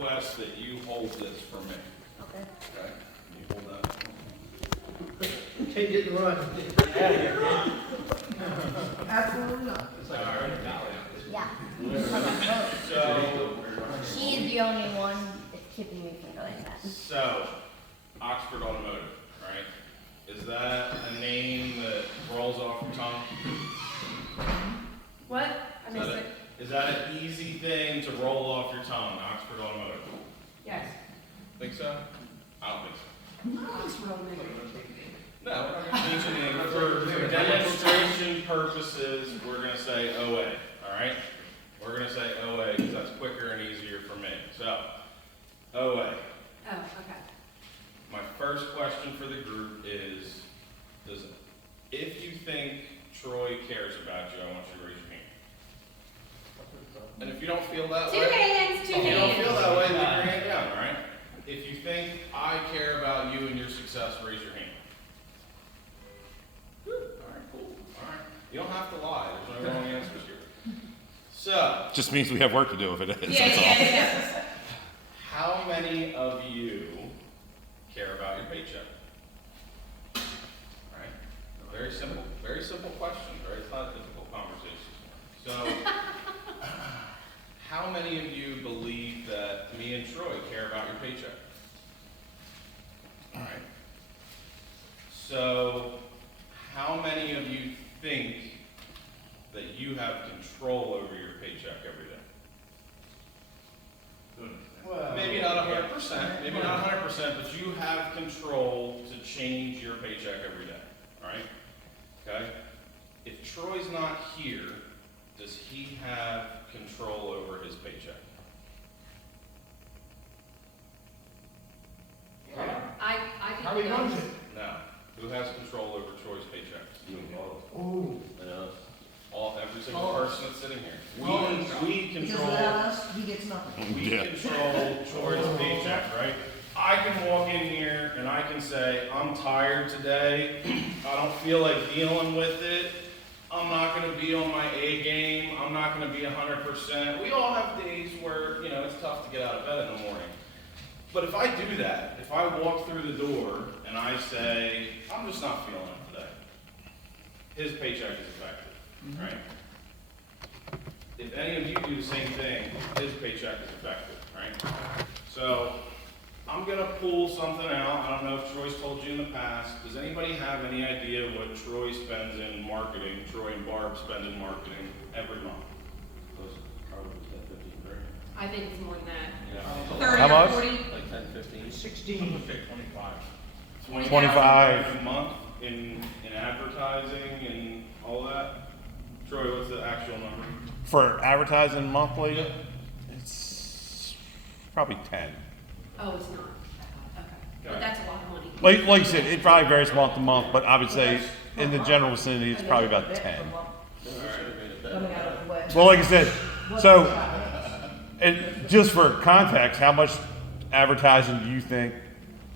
request that you hold this for me. Okay. Okay? You hold that. Take it and run. Absolutely not. Yeah. So, He is the only one that's keeping me from doing that. so, Oxford Automotive, right? Is that a name that rolls off your tongue? What? I missed it. Is that an easy thing to roll off your tongue, Oxford Automotive? Yes. Think so? I don't think so. Oxford Automotive. No, we're not gonna change the name. For demonstration purposes, we're gonna say OA, all right? We're gonna say OA because that's quicker and easier for me. So, OA. Oh, okay. My first question for the group is, if you think Troy cares about you, I want you to raise your hand. And if you don't feel that Two way, hands, two if you don't feel hands. that way, leave your hand down, all right? If you think I care about you and your success, raise your hand. All right, cool. All right. You don't have to lie. There's no wrong answers here. So, Just means we have work to do if it is, Yeah, that's all. yeah. how many of you care about your paycheck? All right. Very simple question, right? It's not a difficult conversation. So, how many of you believe that me and Troy care about your paycheck? All right. So, how many of you think that you have control over your paycheck every day? Maybe not 100%, maybe not 100%, but you have control to change your paycheck every day, all right? Okay? If Troy's not here, does he have control over his paycheck? I How can he go. runs it? No. Who has control over Troy's paycheck? Ooh. Every single All of person that's sitting here. Oh, We Because control. without us, he gets nothing. We Yeah. control Troy's paycheck, right? I can walk in here and I can say, I'm tired today, I don't feel like dealing with it, I'm not gonna be on my A game, I'm not gonna be 100%. We all have days where, it's tough to get out of bed in the morning. But if I do that, if I walk through the door and I say, I'm just not feeling it today, his paycheck is affected, right? If any of you do the same thing, his paycheck is affected, right? So, I'm gonna pull something out. I don't know if Troy's told you in the past. Does anybody have any idea what Troy spends in marketing, Troy and Barb spend in marketing every month? I think it's more than that. Yeah. 30 How or much? 40. Like 10, 15? 16. 25. A month in advertising and all that? Troy, what's the actual number? For advertising monthly, Yep. it's probably 10. Oh, it's not. Okay. But Okay. that's a lot of money. Like you said, it probably varies month to month, but I would say in the general vicinity, it's probably about 10. Coming out of the way. Well, like I said, so, and just for context, how much advertising do you think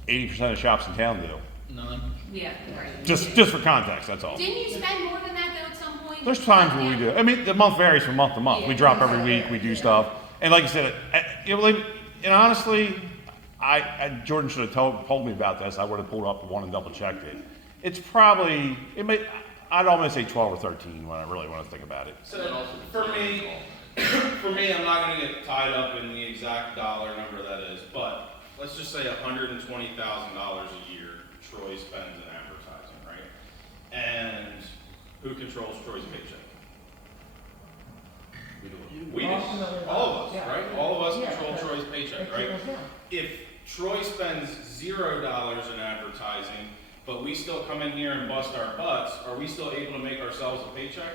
80% of shops in town do? Yeah, right. Just for context, that's all. Didn't you spend more than that though at some point? There's times where we do. I mean, the month varies from month to month. We drop every week, we do stuff. And like I said, and honestly, Jordan should have told me about this. I would have pulled up the one and double checked it. It's probably, I'd almost say 12 or 13 when I really want to think about it. So for me, I'm not going to get tied up in the exact dollar number that is, but let's just say $120,000 a year Troy spends in advertising, right? And who controls Troy's paycheck? We do. All of us, right? All of us control Troy's paycheck, right? If Troy spends $0 in advertising, but we still come in here and bust our butts, are we still able to make ourselves a paycheck?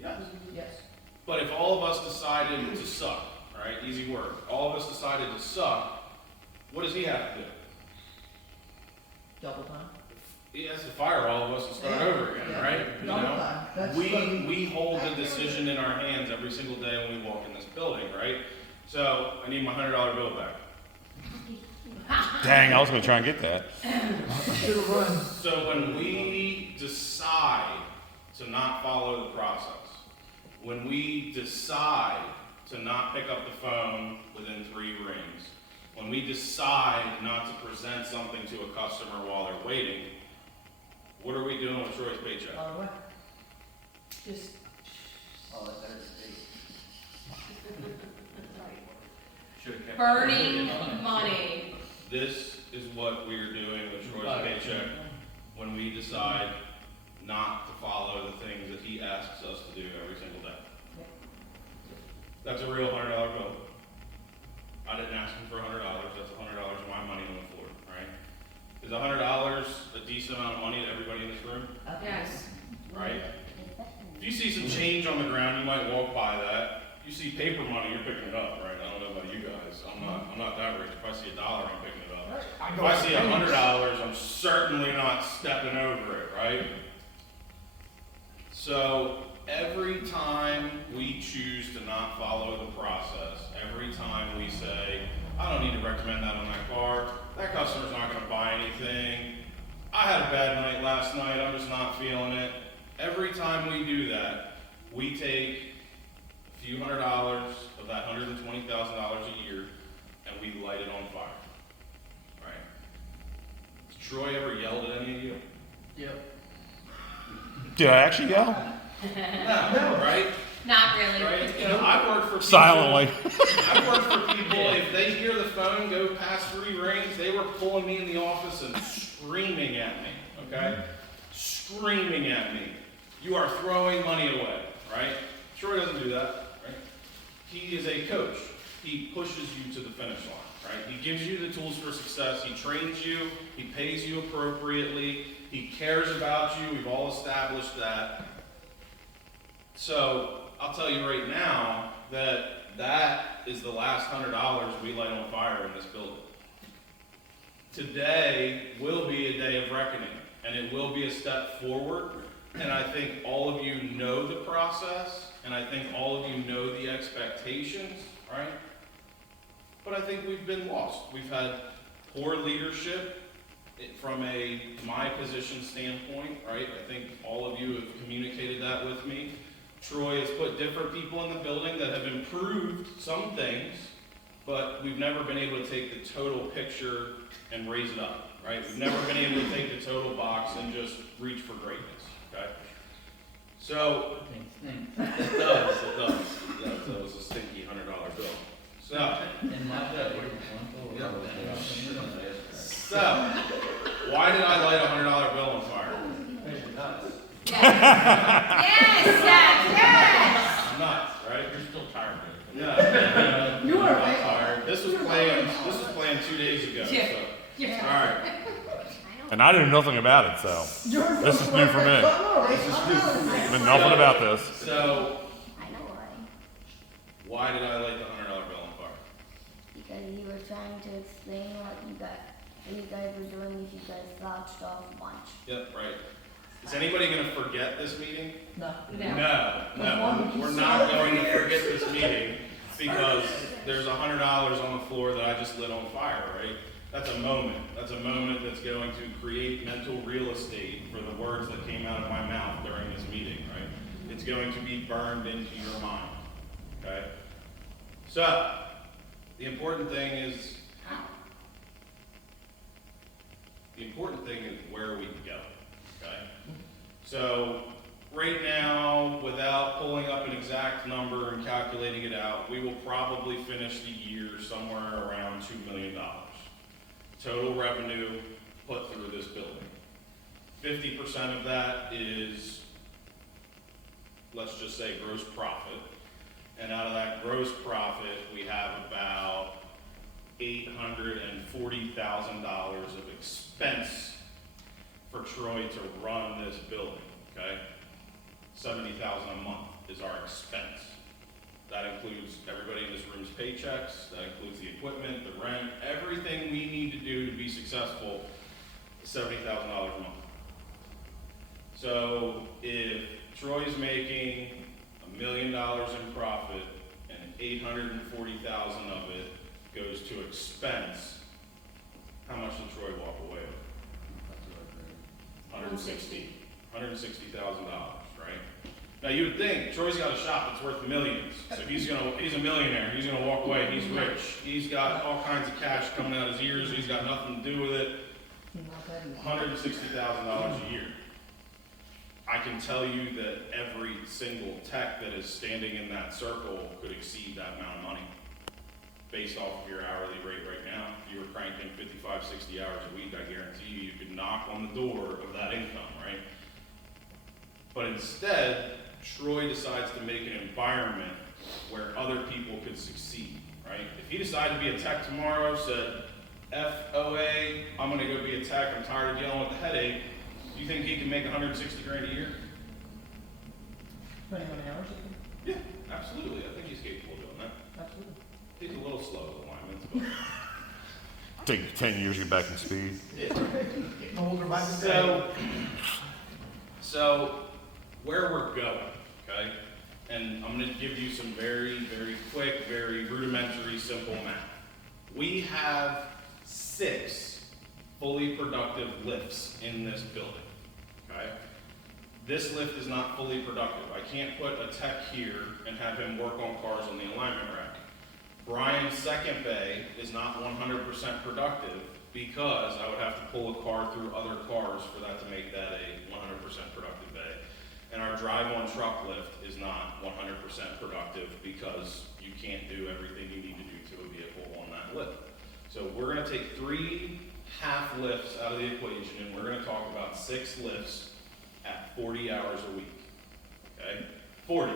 Yes. Yes. But if all of us decided to suck, right, easy work, all of us decided to suck, what does he have to do? Double time. He has to fire all of us and start over again, right? You Double know? time. That's We hold the decision in our hands every single day when we walk in this building, right? So I need my $100 bill back. Dang, I was going to try and get that. Should have run. So when we decide to not follow the process, when we decide to not pick up the phone within 3 rings, when we decide not to present something to a customer while they're waiting, what are we doing with Troy's paycheck? By the way. Just. Oh, that better be. Should've kept. Burning money. This is what we're doing with Troy's paycheck when we decide not to follow the things that he asks us to do every single day. That's a real $100 bill. I didn't ask him for $100, that's $100 of my money on the floor, right? Is $100 a decent amount of money to everybody in this room, Yes. right? If you see some change on the ground, you might walk by that. If you see paper money, you're picking it up, right? I don't know about you guys, I'm not that rich. If I see $1, I'm picking it up. If I see $100, I'm certainly not stepping over it, right? So every time we choose to not follow the process, every time we say, I don't need to recommend that on that car, that customer's not gonna buy anything, I had a bad night last night, I'm just not feeling it. Every time we do that, we take a few $100s of that $120,000 a year and we light it on fire, right? Has Troy ever yelled at any of you? Yep. Did I actually yell? No, right? Not really. Right? You know, I've worked for people. Silently. I've worked for people, if they hear the phone go past 3 rings, they were pulling me in the office and screaming at me, okay? Screaming at me. You are throwing money away, right? Troy doesn't do that, right? He is a coach. He pushes you to the finish line, right? He gives you the tools for success. He trains you. He pays you appropriately. He cares about you. We've all established that. So I'll tell you right now that is the last $100 we light on fire in this building. Today will be a day of reckoning, and it will be a step forward. And I think all of you know the process, and I think all of you know the expectations, right? But I think we've been lost. We've had poor leadership from my position standpoint, right? I think all of you have communicated that with me. Troy has put different people in the building that have improved some things, but we've never been able to take the total picture and raise it up, right? We've never been able to take the total box and just reach for greatness, okay? So, it does. That was a stinky $100 bill. So, why did I light a $100 bill on fire? Yes, I'm nuts, right? You're still tired, man. Yeah. You are, I'm right? tired. This was planned 2 days ago, Yeah. so. yes. All right. And I knew nothing about it, so this is new for me. Been nothing about this. So, I know why why. did I light the $100 bill on fire? Because you were trying to explain what you guys were doing if you guys slouched off lunch. Yep, right. Is anybody gonna forget this meeting? No. No, we're not going to forget this meeting because there's $100 on the floor that I just lit on fire, right? That's a moment. That's a moment that's going to create mental real estate for the words that came out of my mouth during this meeting, right? It's going to be burned into your mind, okay? So, the important thing is where we go, okay? So, right now, without pulling up an exact number and calculating it out, we will probably finish the year somewhere around $2 million. Total revenue put through this building. 50% of that is, let's just say, gross profit. And out of that gross profit, we have about $840,000 of expense for Troy to run this building, okay? $70,000 a month is our expense. That includes everybody in this room's paychecks, that includes the equipment, the rent, everything we need to do to be successful is $70,000 a month. So if Troy's making $1 million in profit and $840,000 of it goes to expense, how much did Troy walk away with? $160,000, right? Now you would think Troy's got a shop that's worth millions, so he's a millionaire. He's gonna walk away. He's rich. He's got all kinds of cash coming out his ears. He's got nothing to do with it. $160,000 a year. I can tell you that every single tech that is standing in that circle could exceed that amount of money based off of your hourly rate right now. If you were cranking 55, 60 hours a week, I guarantee you could knock on the door of that income, right? But instead, Troy decides to make an environment where other people could succeed, right? If he decided to be a tech tomorrow, said, FOA, I'm gonna go be a tech, I'm tired of dealing with the headache, do you think he can make 160 grand a year? Depending on the hours, Yeah, absolutely. I think he's capable of doing that. absolutely. He's a little slow with alignments, but. Take you 10 years to get back in speed. Getting older by the day. So where we're going, okay? And I'm gonna give you some very, very quick, very rudimentary, simple math. We have 6 fully productive lifts in this building, okay? This lift is not fully productive. I can't put a tech here and have him work on cars on the alignment rack. Brian's second bay is not 100% productive because I would have to pull a car through other cars for that to make that a 100% productive bay. And our drive-on truck lift is not 100% productive because you can't do everything you need to do to a vehicle on that lift. So we're gonna take 3 half lifts out of the equation and we're gonna talk about 6 lifts at 40 hours a week, okay? 40.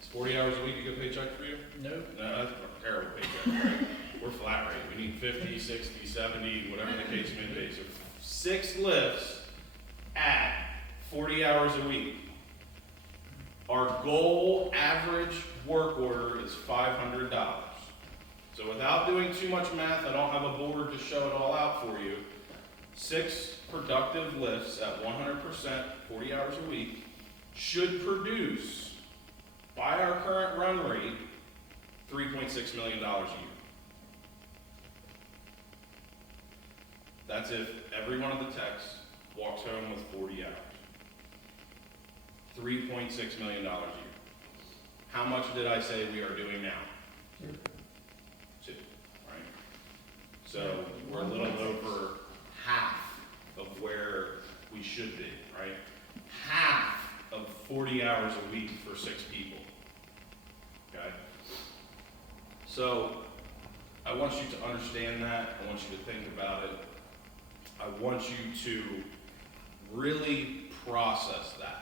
Is 40 hours a week a good paycheck for you? Nope. No, that's a terrible paycheck, right? We're flat rate. We need 50, 60, 70, whatever the case may be. So 6 lifts at 40 hours a week. Our goal average work order is $500. So without doing too much math, I don't have a board to show it all out for you. 6 productive lifts at 100%, 40 hours a week, should produce, by our current run rate, $3.6 million a year. That's if every one of the techs walks home with 40 hours. $3.6 million a year. How much did I say we are doing now? 2, right? So we're a little over half of where we should be, right? Half of 40 hours a week for 6 people, okay? So I want you to understand that. I want you to think about it. I want you to really process that.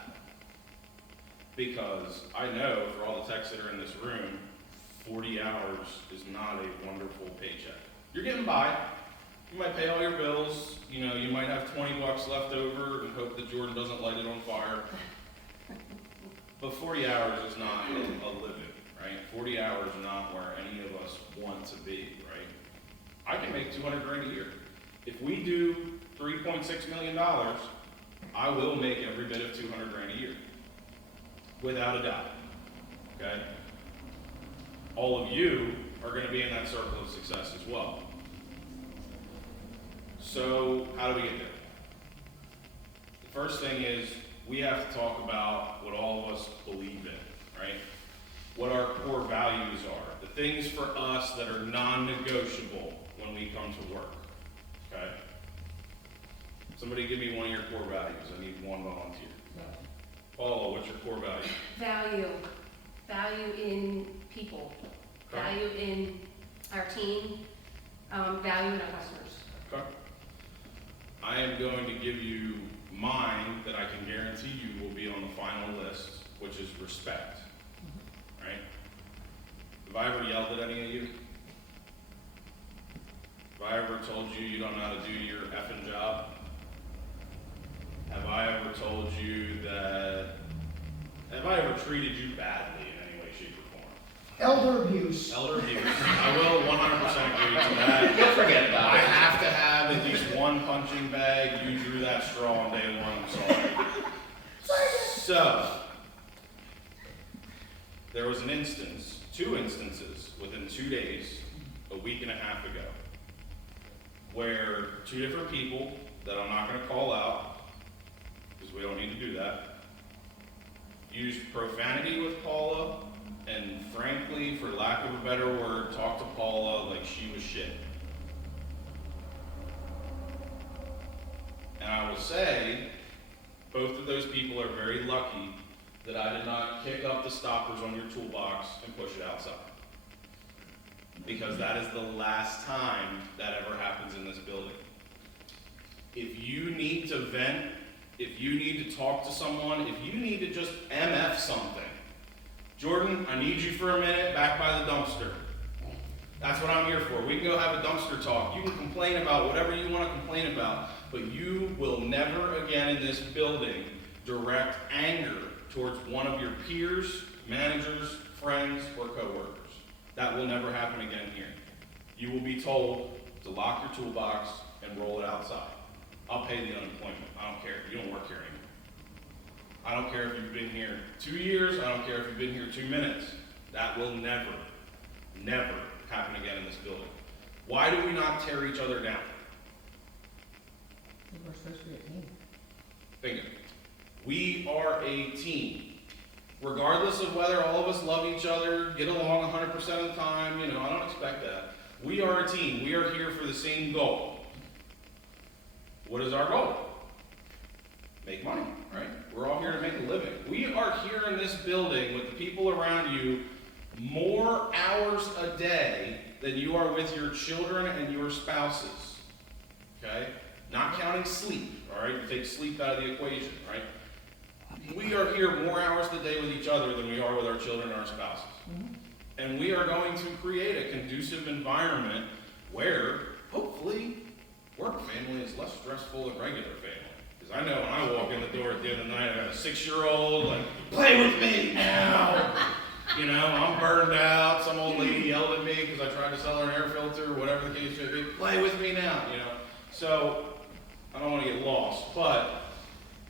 Because I know for all the techs that are in this room, 40 hours is not a wonderful paycheck. You're getting by. You might pay all your bills. You know, you might have 20 bucks left over and hope that Jordan doesn't light it on fire. But 40 hours is not a living, right? 40 hours is not where any of us want to be, right? I can make 200 grand a year. If we do $3.6 million, I will make every bit of 200 grand a year. Without a doubt, okay? All of you are gonna be in that circle of success as well. So, how do we get there? The first thing is, we have to talk about what all of us believe in, right? What our core values are, the things for us that are non-negotiable when we come to work, okay? Somebody give me one of your core values. I need one volunteer. Paula, what's your core value? Value in people, value in our team, value in our customers. Okay. I am going to give you mine that I can guarantee you will be on the final list, which is respect. Right? Have I ever yelled at any of you? Have I ever told you you don't know how to do your effing job? Have I ever told you that, have I ever treated you badly in any way, shape, or form? Elder abuse. Elder abuse. I will 100% agree to that. You'll forget about I it. have to have at least one punching bag. You drew that straw on day 1, I'm sorry. So, there was an instance, 2 instances within 2 days, a week and a half ago, where 2 different people that I'm not gonna call out, because we don't need to do that, used profanity with Paula, and frankly, for lack of a better word, talked to Paula like she was shit. And I will say, both of those people are very lucky that I did not kick up the stoppers on your toolbox and push it outside. Because that is the last time that ever happens in this building. If you need to vent, if you need to talk to someone, if you need to just MF something, Jordan, I need you for a minute back by the dumpster. That's what I'm here for. We can go have a dumpster talk. You can complain about whatever you want to complain about, but you will never again in this building direct anger towards one of your peers, managers, friends, or coworkers. That will never happen again here. You will be told to lock your toolbox and roll it outside. I'll pay the unemployment. I don't care. You don't work here anymore. I don't care if you've been here 2 years. I don't care if you've been here 2 minutes. That will never, never happen again in this building. Why do we not tear each other down? We're supposed to be a team. Bingo. We are a team. Regardless of whether all of us love each other, get along 100% of the time, I don't expect that. We are a team. We are here for the same goal. What is our goal? Make money, right? We're all here to make a living. We are here in this building with the people around you more hours a day than you are with your children and your spouses, okay? Not counting sleep, all right? Take sleep out of the equation, right? We are here more hours a day with each other than we are with our children and our spouses. And we are going to create a conducive environment where, hopefully, work family is less stressful than regular family. Because I know when I walk in the door at the end of the night, I got a 6-year-old, like, play with me now! I'm burned out. Some old lady yelled at me because I tried to sell her an air filter, whatever the case may be. Play with me now, So, I don't want to get lost, but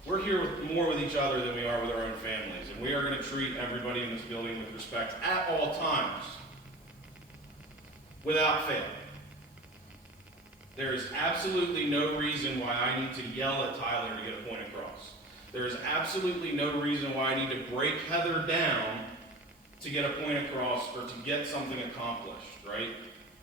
we're here more with each other than we are with our own families, and we are going to treat everybody in this building with respect at all times, without fail. There is absolutely no reason why I need to yell at Tyler to get a point across. There is absolutely no reason why I need to break Heather down to get a point across or to get something accomplished, right?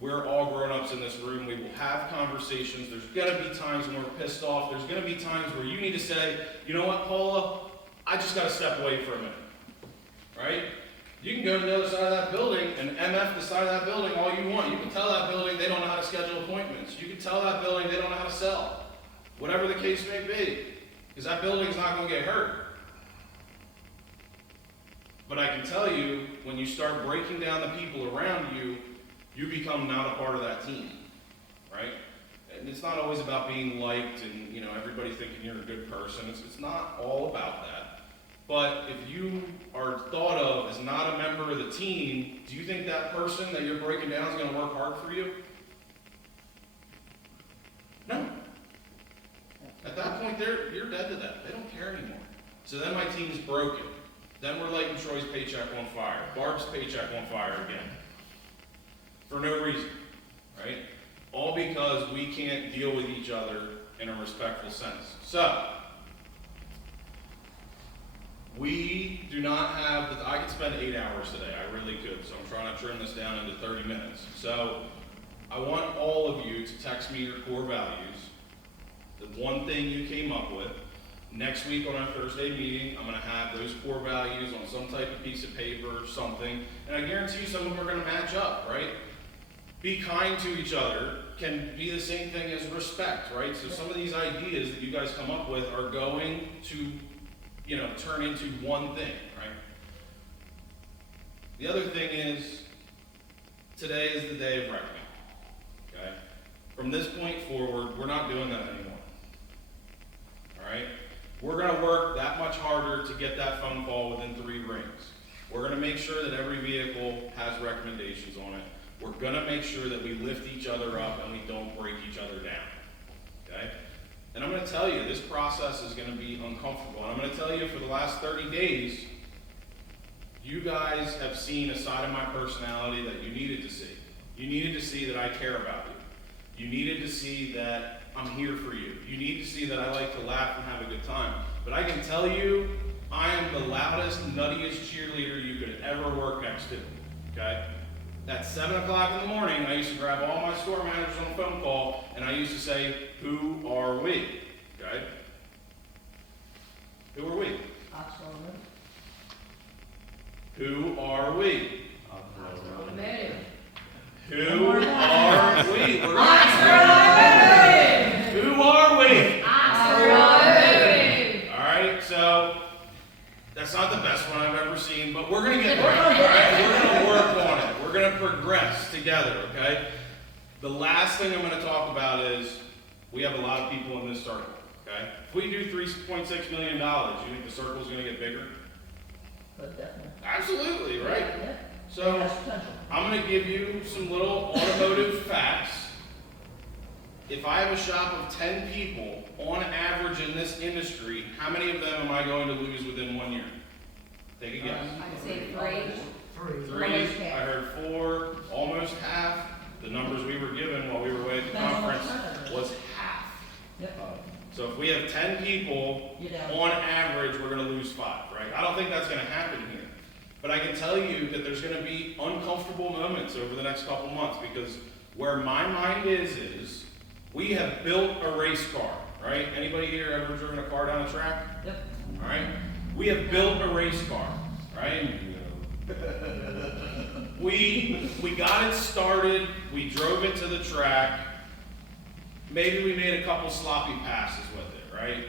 We're all grown-ups in this room. We will have conversations. There's going to be times when we're pissed off. There's going to be times where you need to say, you know what, Paula? I just got to step away for a minute, right? You can go to the other side of that building and MF the side of that building all you want. You can tell that building they don't know how to schedule appointments. You can tell that building they don't know how to sell. Whatever the case may be. Because that building's not going to get hurt. But I can tell you, when you start breaking down the people around you, you become not a part of that team, right? And it's not always about being liked and, everybody thinking you're a good person. It's not all about that. But if you are thought of as not a member of the team, do you think that person that you're breaking down is going to work hard for you? No. At that point, you're dead to that. They don't care anymore. So then my team's broken. Then we're lighting Troy's paycheck on fire. Barb's paycheck on fire again. For no reason, right? All because we can't deal with each other in a respectful sense. So, we do not have, I could spend 8 hours today, I really could, so I'm trying to trim this down into 30 minutes. So, I want all of you to text me your core values, the one thing you came up with. Next week on our Thursday meeting, I'm going to have those core values on some type of piece of paper or something, and I guarantee you some of them are going to match up, right? Be kind to each other can be the same thing as respect, right? So some of these ideas that you guys come up with are going to, turn into one thing, right? The other thing is, today is the day of reckoning, okay? From this point forward, we're not doing that anymore, all right? We're going to work that much harder to get that phone call within 3 rings. We're going to make sure that every vehicle has recommendations on it. We're going to make sure that we lift each other up and we don't break each other down, okay? And I'm going to tell you, this process is going to be uncomfortable. And I'm going to tell you, for the last 30 days, you guys have seen a side of my personality that you needed to see. You needed to see that I care about you. You needed to see that I'm here for you. You need to see that I like to laugh and have a good time. But I can tell you, I am the loudest, nuttiest cheerleader you could ever work next to, okay? At 7 o'clock in the morning, I used to grab all my store managers on a phone call, and I used to say, who are we, okay? Who are we? Who are we? Automotive. Who are we? Who are we? Automotive. Alright, so that's not the best one I've ever seen, but we're gonna get there. Alright, we're gonna work on it. We're gonna progress together, okay? The last thing I'm gonna talk about is we have a lot of people in this circle, okay? If we do $3.6 million, you think the circle's gonna get bigger? Absolutely, right? So I'm gonna give you some little automotive facts. If I have a shop of 10 people, on average in this industry, how many of them am I going to lose within 1 year? Take a guess. I'd say 3. 3, I heard 4, almost half. The numbers we were given while we were away at the conference was half. So if we have 10 people, on average, we're gonna lose 5, right? I don't think that's gonna happen here. But I can tell you that there's gonna be uncomfortable moments over the next couple months, because where my mind is we have built a race car, right? Anybody here ever driven a car down a track? Yep. All right? We have built a race car, right? We got it started, we drove it to the track, maybe we made a couple sloppy passes with it, right?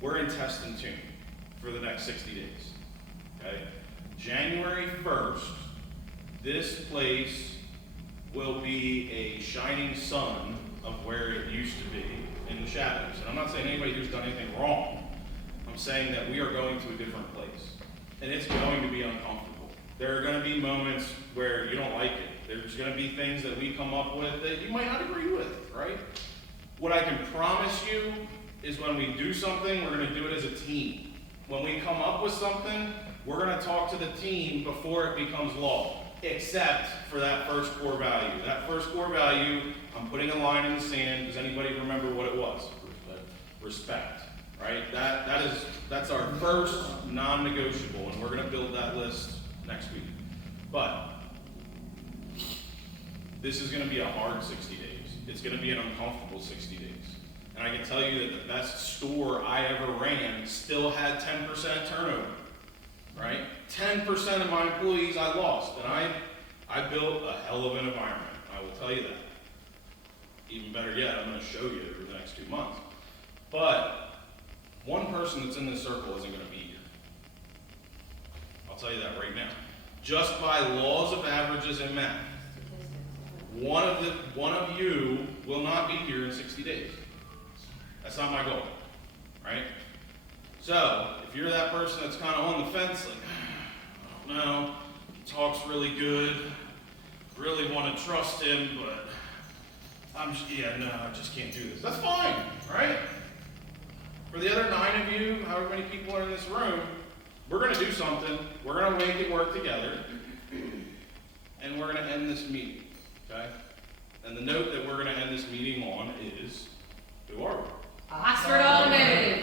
We're in test and tune for the next 60 days, okay? January 1st, this place will be a shining sun of where it used to be in the shadows. And I'm not saying anybody who's done anything wrong. I'm saying that we are going to a different place. And it's going to be uncomfortable. There are going to be moments where you don't like it. There's going to be things that we come up with that you might not agree with, right? What I can promise you is when we do something, we're going to do it as a team. When we come up with something, we're going to talk to the team before it becomes law. Except for that first core value. That first core value, I'm putting a line in the sand. Does anybody remember what it was? Respect. Right? That's our first non-negotiable, and we're gonna build that list next week. But this is gonna be a hard 60 days. It's gonna be an uncomfortable 60 days. And I can tell you that the best store I ever ran still had 10% turnover. Right? 10% of my employees I lost, and I built a hell of an environment. I will tell you that. Even better yet, I'm going to show you over the next 2 months. But one person that's in this circle isn't going to be here. I'll tell you that right now. Just by laws of averages and math, one of you will not be here in 60 days. That's not my goal, right? So, if you're that person that's kind of on the fence, like, I don't know, he talks really good, really want to trust him, but I just can't do this. That's fine, right? For the other 9 of you, however many people are in this room, we're going to do something, we're going to make it work together, and we're going to end this meeting, okay? And the note that we're going to end this meeting on is, who are we? Oxford Automotive.